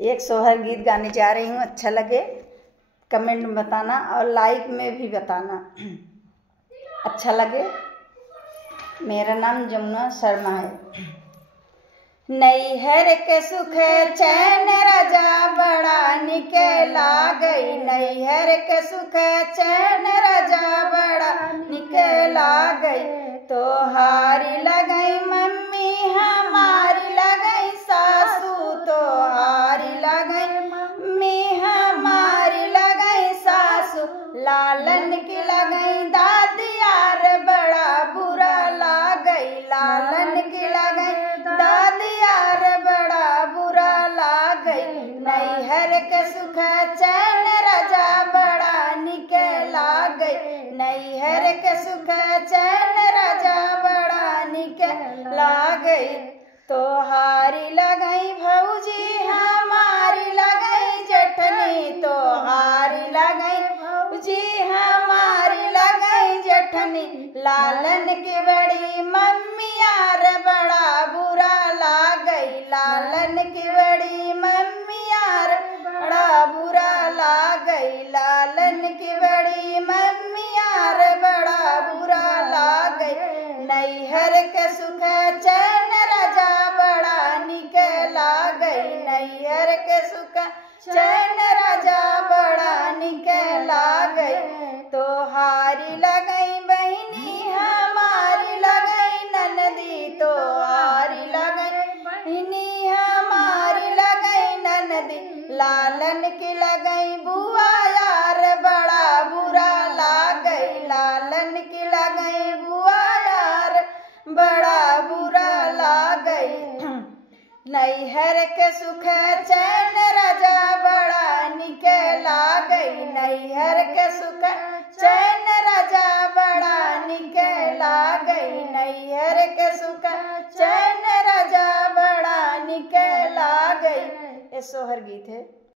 एक सोहर गीत गाने जा रही हूँ। अच्छा लगे कमेंट में बताना और लाइक में भी बताना अच्छा लगे। मेरा नाम जमुना शर्मा है। नैहर के सुख चैन राजा बड़ा निकला गई, नैहर के सुख चैन राजा बड़ा निकला गई। तो हारी लगई मम्मी हमारी लगई सासू, तो हारी लगई मम्मी हमारी लगई सासू, लालन की लगई दादी यार बड़ा बुरा लागई, लालन की लगई दादी यार बड़ा बुरा लागई। नैहर के सुख चैन राजा बड़ा निकला गई, नैहर के सुख चैन राजा बड़ा निकला गई। तो हारी लगई भौजी हमारी लगई जठनी, तो हारी लगई भौजी हमारी लगई जठनी, लालन की बड़ी मम्मी यार बड़ा बुरा लागई, लालन की बड़ी मम्मी यार बड़ा बुरा लागई, लालन की बड़ी मम्मी यार बड़ा बुरा लागई। नैहर के सुख चैन राजा बड़ा निकला गई, नैहर के सुख चैन राजा बड़ा निकला गई। तो हारी लगई बहनी हमारी लगई ननदी, तो हारी लगई बहनी हमारी लगई ननदी, लालन की लगई बुआ यार बड़ा बुरा लागई, लालन की लगई बुआ यार बड़ा बुरा लागई। नैहर के सुख चैन राजा बड़ा निकला गई, नैहर के सुख चैन राजा बड़ा निकला गई, नैहर के सुख चैन राजा बड़ा निकला गई। ये सोहर गीत है।